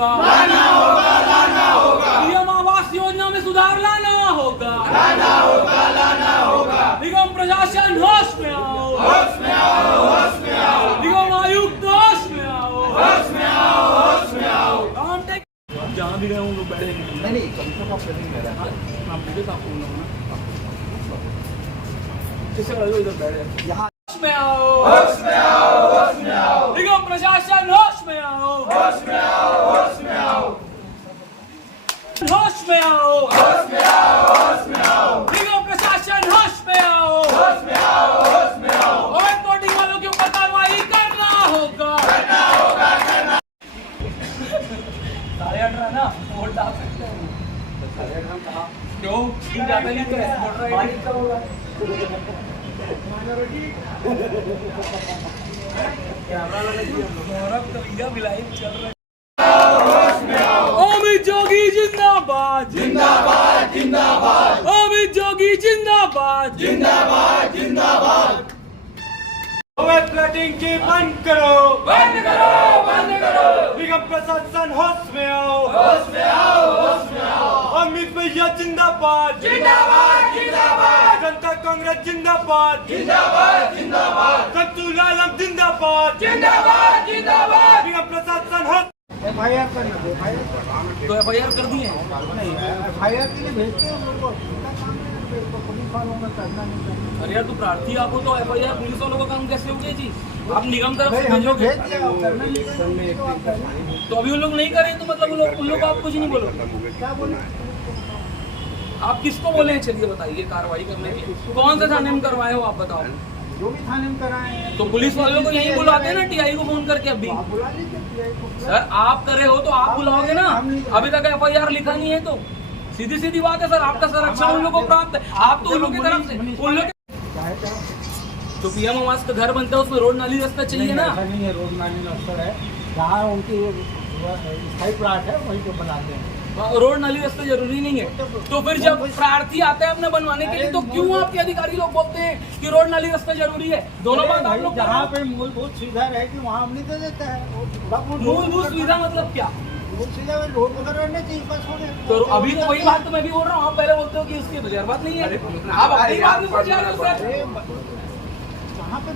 होगा, पीएम आवास योजना में सुधार लाना होगा, निगम प्रशासन होश में आओ, निगम आयुक्त होश में आओ, काम टेक जहाँ भी गए उन लोग बैठेंगे नहीं कम से कम नहीं मेरा आप मुझे तो आपको ना किससे इधर बैठे यहाँ में आओ, निगम प्रशासन होश में आओ, होश में आओ, निगम प्रशासन होश में आओ, और कोटिंग वालों के ऊपर कार्रवाई करना होगा। 8:30 ना वोट डाल सकते हैं। क्यों ज्यादा नहीं तो कैमरा लगा भी लाइव चल रहा है। अमित जोगी जिंदाबाद, जिंदाबाद, जिंदाबाद। अमित जोगी जिंदाबाद, जिंदाबाद, जिंदाबाद। प्लॉटिंग की बंद करो, बंद करो, बंद करो। निगम प्रशासन होश में आओ, होश में आओ, होश में आओ। अमित भैया जिंदाबाद, जिंदाबाद, जिंदाबाद। जनता कांग्रेस जिंदाबाद, जिंदाबाद, जिंदाबाद। शमसुल आलम जिंदाबाद, जिंदाबाद, जिंदाबाद। निगम प्रशासन होश FIR करना दो, तो FIR कर दिए नहीं FIR के लिए भेजते हैं उनको, उनका काम है पुलिस वालों में करना नहीं करना। अरे यार तो प्रार्थी आप हो तो FIR पुलिस वालों का काम कैसे हो गया जी? आप निगम तरफ से हम लोग भेजोगे भेज दिया करना नहीं करना। तो अभी उन लोग नहीं करें तो मतलब उन लोग आप कुछ नहीं बोलो। क्या बोले आप किसको बोले हैं? चलिए बताइए कार्रवाई करने के लिए कौन से थाने में करवाए हो आप बताओ। जो भी थाने में कराए हैं तो पुलिस वालों को यही बुलाते हैं ना TI को फोन करके। अभी आप बुला लीजिए TI को। सर आप करे हो तो आप बुलाओगे ना, अभी तक FIR लिखा नहीं है तो सीधी सीधी बात है सर। आपका संरक्षण उन लोगों को प्राप्त है, आप तो उन लोगों की तरफ से उन लोग तो PM आवास का घर बनता है उसमें रोड नाली रास्ता चाहिए ना। ऐसा नहीं है, रोड नाली रास्ता है जहाँ उनकी स्थायी प्लाट है वहीं पे बनाते हैं। रोड नाली रास्ता जरूरी नहीं है। तो फिर जब प्रार्थी आते हैं अपने बनवाने के लिए तो क्यों आपके अधिकारी लोग बोलते हैं कि रोड नाली रास्ता जरूरी है? दोनों बात आप लोग जहाँ पे मूलभूत सुविधा रहेगी वहाँ हम नहीं दे देता है। मूलभूत सुविधा मतलब क्या? मूलभूत सुविधा रोड वगैरह रहने चाहिए बस हो गया। तो अभी तो वही बात तो मैं भी बोल रहा हूँ। आप पहले बोलते हो कि उसकी जरूरत नहीं है, आप अपनी बात में पहुंच जा रहे हो सर।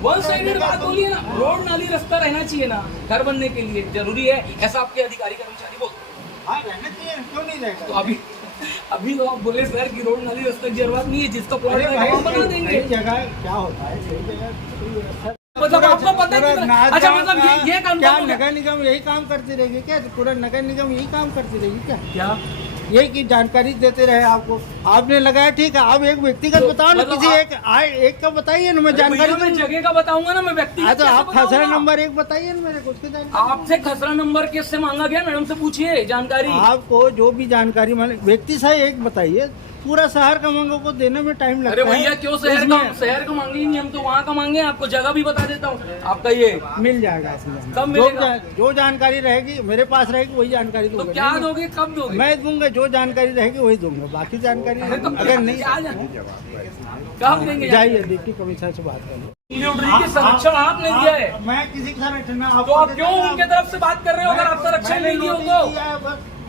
वन साइडेड बात बोलिए ना। रोड नाली रास्ता रहना चाहिए ना घर बनने के लिए, जरूरी है ऐसा आपके अधिकारी कर्मचारी बोलते हैं। हाँ रहना चाहिए, क्यों नहीं रहेगा? तो अभी तो आप बोले सर कि रोड नाली रास्ता की जरूरत नहीं है, जिसका प्लॉट है हम बना देंगे। कई जगह क्या होता है, कई जगह मतलब आपको पता है कि अच्छा मतलब ये काम क्या नगर निगम यही काम करती रहेगी क्या? पूरा नगर निगम यही काम करती रहेगी क्या? क्या यही की जानकारी देते रहे आपको, आपने लगाया ठीक है। आप एक व्यक्तिगत बताओ ना, मतलब किसी एक का बताइए ना, मैं जानकारी मैं जगह का बताऊंगा ना, मैं व्यक्ति तो आप खसरा नंबर 1 बताइए ना मेरे को, उसकी जानकारी। आपसे खसरा नंबर किससे मांगा गया? मैडम से पूछिए जानकारी। आपको जो भी जानकारी व्यक्ति से एक बताइए, पूरा शहर का मांगो को देने में टाइम लगता है। अरे भैया क्यों शहर का मांगे नहीं, हम तो वहाँ का मांगे। आपको जगह भी बता देता हूँ, आपका ये मिल जाएगा। कब मिलेगा? जो जानकारी रहेगी मेरे पास रहेगी वही जानकारी तो क्या दोगे, कब दोगे? मैं दूंगा, जो जानकारी रहेगी वही दूंगा, बाकी जानकारी अगर नहीं कब देंगे? जाइए डिप्टी कमिश्नर से बात कर लो। संरक्षण आपने दिया है, मैं किसी का संरक्षण तो आप क्यों उनके तरफ से बात कर रहे हो? अगर आप संरक्षण नहीं दिए हो तो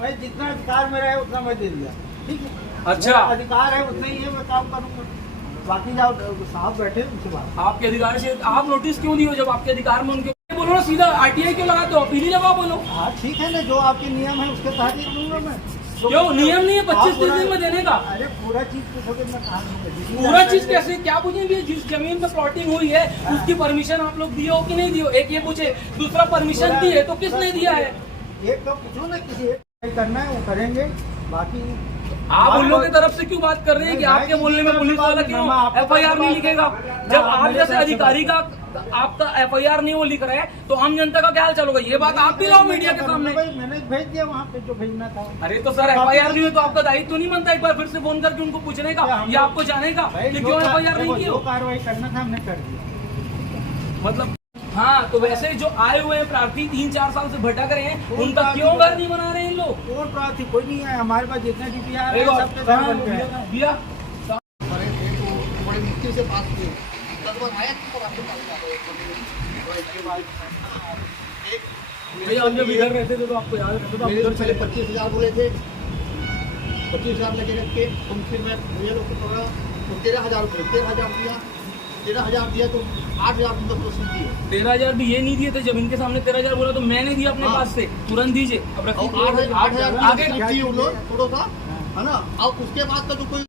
मैं जितना अधिकार मेरा है उतना मैं दे दिया, ठीक है। अच्छा अधिकार है उतना ही है, मैं काम करूंगा। बाकी जाओ साहब बैठे उनसे बात। आपके अधिकार से आप नोटिस क्यों दिए हो जब आपके अधिकार में उनके? बोलो ना सीधा RTI क्यों लगाते हो? अपील लगाओ, बोलो। हाँ ठीक है ना, जो आपके नियम है उसके तहत ही दूंगा मैं। क्यों नियम नहीं है 25-30 दिन में देने का? अरे पूरा चीज पूछोगे मैं कहाँ दूंगा? पूरा चीज कैसे क्या पूछेंगे? जिस जमीन पे प्लॉटिंग हुई है उसकी परमिशन आप लोग दिए हो कि नहीं दिए हो? एक ये पूछे, दूसरा परमिशन दी है तो किसने दिया है? एक का पूछो ना, किसी एक करना है वो करेंगे। बाकी आप उन लोगों की तरफ से क्यों बात कर रहे हैं कि आपके बोलने में पुलिस वाला क्यों FIR नहीं लिखेगा? जब आप जैसे अधिकारी का आपका FIR नहीं वो लिख रहे हैं तो आम जनता का क्या हाल चलोगा? ये बात आप भी लाओ मीडिया के सामने। मैंने भेज दिया वहाँ पे जो भेजना था। अरे तो सर FIR नहीं हुई तो आपका दायित्व तो नहीं बनता एक बार फिर से फोन करके उनको पूछने का या आपको जाने का कि क्यों FIR नहीं की? जो कार्रवाई करना था हमने कर दिया। मतलब हाँ, तो वैसे जो आए हुए हैं प्रार्थी 3-4 साल से भटक रहे हैं, उनका क्यों घर नहीं बना रहे हैं इन लोग? कौन प्रार्थी? कोई नहीं है हमारे पास, जितने DPR है सबके घर बन गए हैं। भैया बड़े मुश्किल से पास किए, भैया हम जब इधर रहते थे तो आपको याद रहता था, मेरे तो पहले 25,000 बोले थे, 25,000 लगे रख के तुम, फिर मैं भैया लोग को पकड़ा तो 13,000 रुपये, 13,000 दिया, 13,000 दिया तो 8,000 तुम तो प्रोसेस दिए। 13,000 भी ये नहीं दिए थे, जब इनके सामने 13,000 बोला तो मैंने दिया अपने पास से, तुरंत दीजिए। अब रखिए 8,000 आगे दिए उन लोग थोड़ा सा, है ना। अब उसके बाद का जो कोई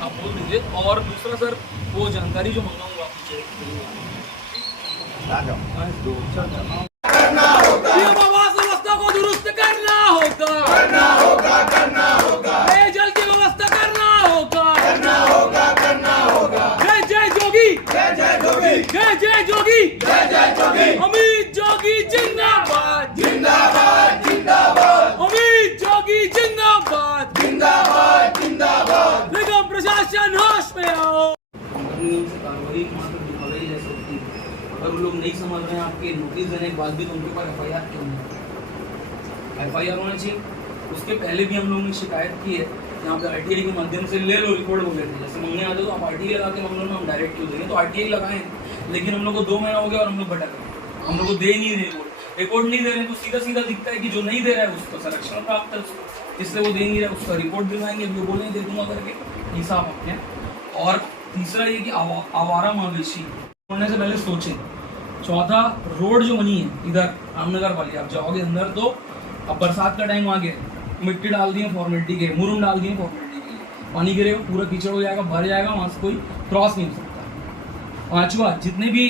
आप बोल दीजिए। और दूसरा सर, वो जानकारी जो मंगाऊंगा आपसे, व्यवस्था को दुरुस्त करना होगा, पेयजल की व्यवस्था करना होगा। जय जय जोगी, जय जोगी, अमित जोगी जिंदाबाद, अमित जोगी जिंदाबाद, निगम प्रशासन होश में आओ। कार्रवाई मात्र दिखावे जैसे होती है। अगर वो लोग नहीं समझ रहे हैं, आपके नोटिस देने के बाद भी तो उनके ऊपर FIR क्यों नहीं? FIR होना चाहिए। उसके पहले भी हम लोगों ने शिकायत की है, यहाँ पे RTI के माध्यम से ले लो रिकॉर्ड बोले थे, जैसे मांगने आते तो आप RTI लगा के मांग लो ना, हम डायरेक्ट क्यों देंगे? तो RTI लगाएं, लेकिन हम लोग को 2 महीना हो गया और हम लोग भटक रहे, हम लोग को दे नहीं रहे रिकॉर्ड नहीं दे रहे, तो सीधा सीधा दिखता है कि जो नहीं दे रहा है उसको संरक्षण प्राप्त है, इसलिए वो दे नहीं रहा है, उसका रिपोर्ट दिलवाएंगे, वो बोलेंगे दे दूंगा करके हिसाब अपने। और तीसरा ये कि आवारा मवेशी होने से पहले सोचें। चौथा, रोड जो बनी है इधर रामनगर वाली, आप जाओगे अंदर तो अब बरसात का टाइम आ गया, मिट्टी डाल दी है फॉर्मेलिटी के, मुरुम डाल दिए फॉर्मेलिटी के लिए, पानी गिरेगा पूरा कीचड़ हो जाएगा, भर जाएगा, वहाँ से कोई क्रॉस नहीं हो सकता। पांचवा, जितने भी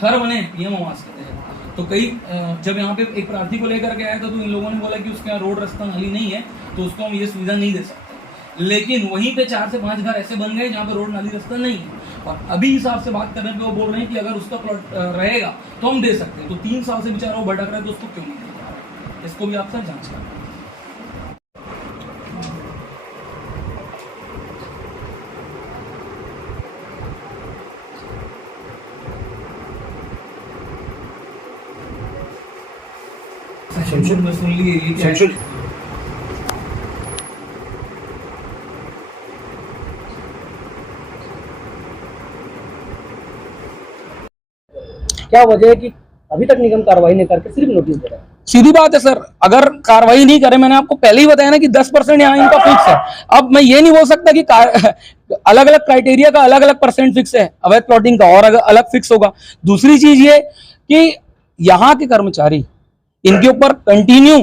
घर बने PM आवास के तहत, तो कई जब यहाँ पे एक प्रार्थी को लेकर के आया था तो इन लोगों ने बोला कि उसके यहाँ रोड रास्ता नाली नहीं है, तो उसको हम ये सुविधा नहीं दे सकते। लेकिन वहीं पे 4 से 5 घर ऐसे बन गए जहाँ पे रोड नाली रास्ता नहीं है, और अभी हिसाब से बात करने पे वो बोल रहे हैं कि अगर उसका प्लॉट रहेगा तो हम दे सकते हैं। तो 3 साल से बेचारा वो भटक रहा है, तो उसको क्यों नहीं दे रहा है? इसको भी आप सर जांच करें। में सुन ली ये क्या है? क्या वजह है कि अभी तक निगम कार्रवाई नहीं करके सिर्फ नोटिस दे रहा है? सीधी बात है सर, अगर कार्रवाई नहीं करे, मैंने आपको पहले ही बताया ना कि 10% यहाँ इनका फिक्स है। अब मैं ये नहीं बोल सकता कि अलग अलग क्राइटेरिया का अलग अलग % फिक्स है, अवैध प्लॉटिंग का और अलग फिक्स होगा। दूसरी चीज ये कि यहाँ के कर्मचारी, इनके ऊपर कंटिन्यू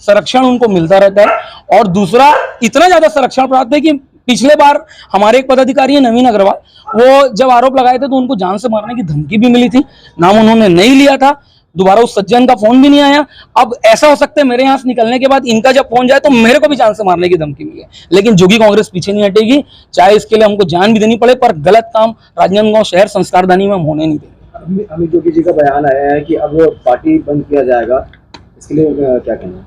संरक्षण उनको मिलता रहता है, और दूसरा इतना ज्यादा संरक्षण प्राप्त है कि पिछले बार हमारे एक पदाधिकारी है नवीन अग्रवाल, वो जब आरोप लगाए थे तो उनको जान से मारने की धमकी भी मिली थी, नाम उन्होंने नहीं लिया था, दोबारा उस सज्जन का फोन भी नहीं आया। अब ऐसा हो सकता है मेरे यहाँ से निकलने के बाद इनका जब फोन जाए तो मेरे को भी जान से मारने की धमकी मिली है, लेकिन जोगी कांग्रेस पीछे नहीं हटेगी, चाहे इसके लिए हमको जान भी देनी पड़े, पर गलत काम राजनांदगांव शहर संस्कारदानी में हम होने नहीं देंगे। अमित जोगी जी का बयान आया है कि अब पार्टी बंद किया जाएगा, इसके लिए क्या कहना है?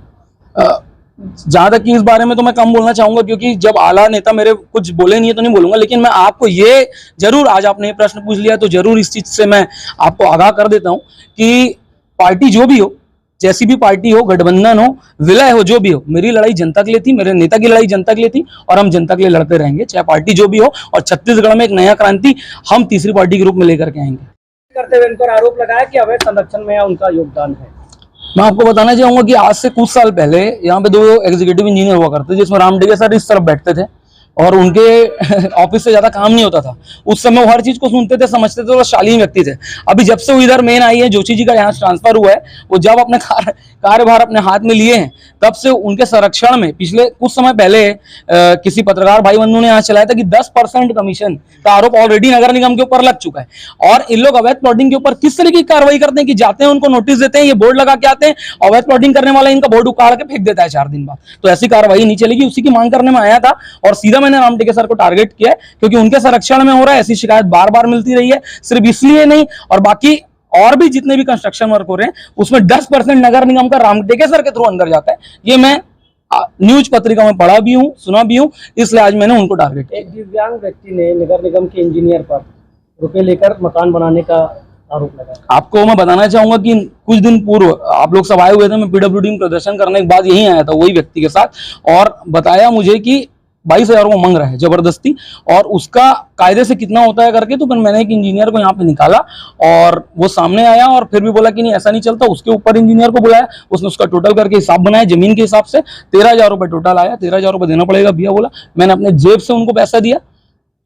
जहां तक कि इस बारे में तो मैं कम बोलना चाहूंगा, क्योंकि जब आला नेता मेरे कुछ बोले नहीं है तो नहीं बोलूंगा, लेकिन मैं आपको ये जरूर, आज आपने ये प्रश्न पूछ लिया तो जरूर इस चीज से मैं आपको आगाह कर देता हूं कि पार्टी जो भी हो, जैसी भी पार्टी हो, गठबंधन हो, विलय हो, जो भी हो, मेरी लड़ाई जनता के लिए थी, मेरे नेता की लड़ाई जनता के लिए थी, और हम जनता के लिए लड़ते रहेंगे, चाहे पार्टी जो भी हो। और छत्तीसगढ़ में एक नया क्रांति हम तीसरी पार्टी के रूप में लेकर के आएंगे। करते हुए इन पर आरोप लगाया कि अवैध संरक्षण में उनका योगदान है। मैं आपको बताना चाहूंगा कि आज से कुछ साल पहले यहाँ पे 2 एग्जीक्यूटिव इंजीनियर हुआ करते, जिसमें रामडेगे सर इस तरफ बैठते थे और उनके ऑफिस से ज्यादा काम नहीं होता था। उस समय वो हर चीज को सुनते थे, समझते थे, वो शालीन व्यक्ति थे। अभी जब से वो इधर मेन आई है, जोशी जी का यहाँ ट्रांसफर हुआ है, वो जब अपने कार्यभार अपने हाथ में लिए हैं, तब से उनके संरक्षण में पिछले कुछ समय पहले किसी पत्रकार भाई बंधु ने यहाँ चलाया था कि 10% कमीशन का आरोप ऑलरेडी नगर निगम के ऊपर लग चुका है। और इन लोग अवैध प्लॉटिंग के ऊपर किस तरह की कार्रवाई करते हैं कि जाते हैं, उनको नोटिस देते हैं, ये बोर्ड लगा के आते हैं, अवैध प्लॉटिंग करने वाला इनका बोर्ड उखाड़ के फेंक देता है 4 दिन बाद। तो ऐसी कार्रवाई नहीं चलेगी, उसी की मांग करने में आया था, और सीधा मैंने रामटेके सर को टारगेट किया है, क्योंकि उनके संरक्षण में हो रहा है। ऐसी शिकायत बार बार मिलती रही है, सिर्फ इसलिए नहीं, और बाकी और भी जितने भी कंस्ट्रक्शन वर्क हो रहे हैं उसमें 10% नगर निगम का रामटेके सर के थ्रू अंदर जाता है। ये मैं न्यूज पत्रिका में पढ़ा भी हूँ, सुना भी हूँ, इसलिए आज मैंने उनको टारगेट किया। एक दिव्यांग व्यक्ति ने नगर निगम के इंजीनियर पर रुपए लेकर मकान बनाने का आरोप लगाया। आपको मैं बताना चाहूंगा कि कुछ दिन पूर्व आप लोग सब आए हुए थे, मैं PWD में प्रदर्शन करने के बाद यहीं आया था वही व्यक्ति के साथ, और बताया मुझे कि 22,000 को मांग रहा है जबरदस्ती, और उसका कायदे से कितना होता है करके तो फिर मैंने एक इंजीनियर को यहाँ पे निकाला और वो सामने आया और फिर भी बोला कि नहीं ऐसा नहीं चलता। उसके ऊपर इंजीनियर को बुलाया, उसने उसका टोटल करके हिसाब बनाया जमीन के हिसाब से, 13,000 रुपये टोटल आया। 13,000 रुपये देना पड़ेगा भैया बोला। मैंने अपने जेब से उनको पैसा दिया।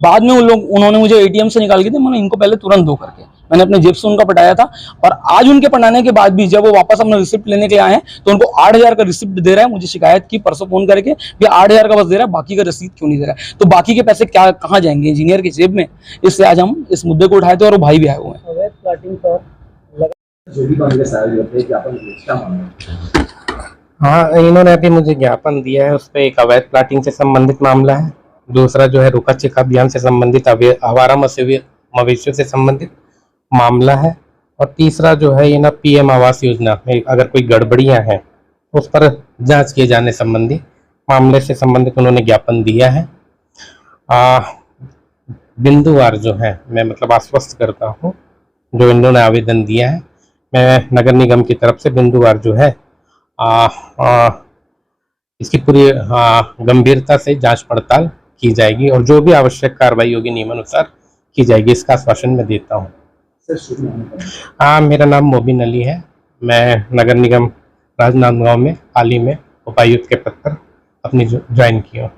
बाद में उन्होंने मुझे एटीएम से निकाल के दिया, मैंने इनको पहले तुरंत दो करके मैंने अपने जेब से उनका पटाया था। और आज उनके पटाने के बाद भी जब वो वापस अपना रिसिप्ट लेने के लिए आए हैं तो उनको 8,000 का रिसिप्ट दे रहा है। मुझे शिकायत की परसों फोन करके, भैया 8,000 का बस दे रहा है, बाकी का रसीद क्यों नहीं दे रहा है? तो बाकी के पैसे क्या कहाँ जाएंगे? इंजीनियर की जेब में। इससे आज हम इस मुद्दे को उठाए थे और वो भाई भी आए हुए हैं। अवैध प्लाटिंग पर जो भी बन के सारे होते हैं ज्ञापन क्या मामला? हाँ, इन्होंने अभी मुझे ज्ञापन दिया है, उस पर एक अवैध प्लाटिंग से संबंधित मामला है, दूसरा जो है रुका छिका अभियान से संबंधित आवारा मवेशियों से संबंधित मामला है, और तीसरा जो है ये ना पीएम आवास योजना में अगर कोई गड़बड़ियां हैं उस पर जांच किए जाने संबंधी मामले से संबंधित उन्होंने ज्ञापन दिया है। बिंदुवार जो है मैं मतलब आश्वस्त करता हूँ जो इन्होंने आवेदन दिया है, मैं नगर निगम की तरफ से बिंदुवार जो है इसकी पूरी गंभीरता से जांच पड़ताल की जाएगी और जो भी आवश्यक कार्रवाई होगी नियमानुसार की जाएगी, इसका आश्वासन मैं देता हूँ। मेरा नाम मोबिन अली है, मैं नगर निगम राजनांदगांव में हाल ही में उपायुक्त के पद पर अपनी ज्वाइन किया हूँ।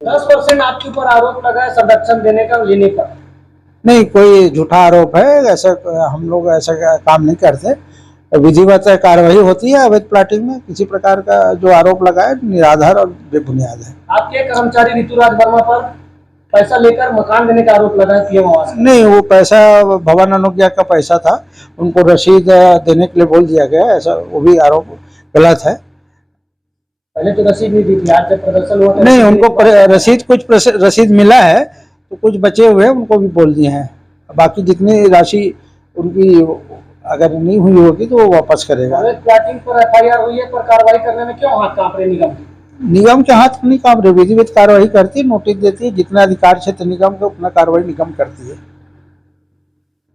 10% आपके ऊपर आरोप लगा है संरक्षण देने का लेने पर। नहीं, कोई झूठा आरोप है, ऐसा हम लोग ऐसा काम नहीं करते। विधिवत कार्रवाई होती है अवैध प्लाटिंग में। किसी प्रकार का जो आरोप लगा है निराधार और बेबुनियाद है। आपके कर्मचारी ऋतुराज वर्मा पर पैसा लेकर मकान देने का आरोप लगा है पीएम आवास। नहीं, वो पैसा भवन अनुज्ञा का पैसा था, उनको रसीद देने के लिए बोल दिया गया, ऐसा वो भी आरोप गलत है। पहले तो रसीद नहीं दी थी, आज जब प्रदर्शन हुआ नहीं, उनको रसीद कुछ रसीद मिला है तो कुछ बचे हुए उनको भी बोल दिए हैं। बाकी जितनी राशि उनकी अगर नहीं हुई होगी तो वो वापस करेगा। प्लाटिंग पर एफआईआर हुई है, पर कार्रवाई करने में क्यों हाथ कांप रहे निगम? निगम के हाथ नहीं कांप रहे, विधिवत कार्रवाई करती है, नोटिस देती है, जितना अधिकार क्षेत्र निगम का उतना कार्रवाई निगम करती है।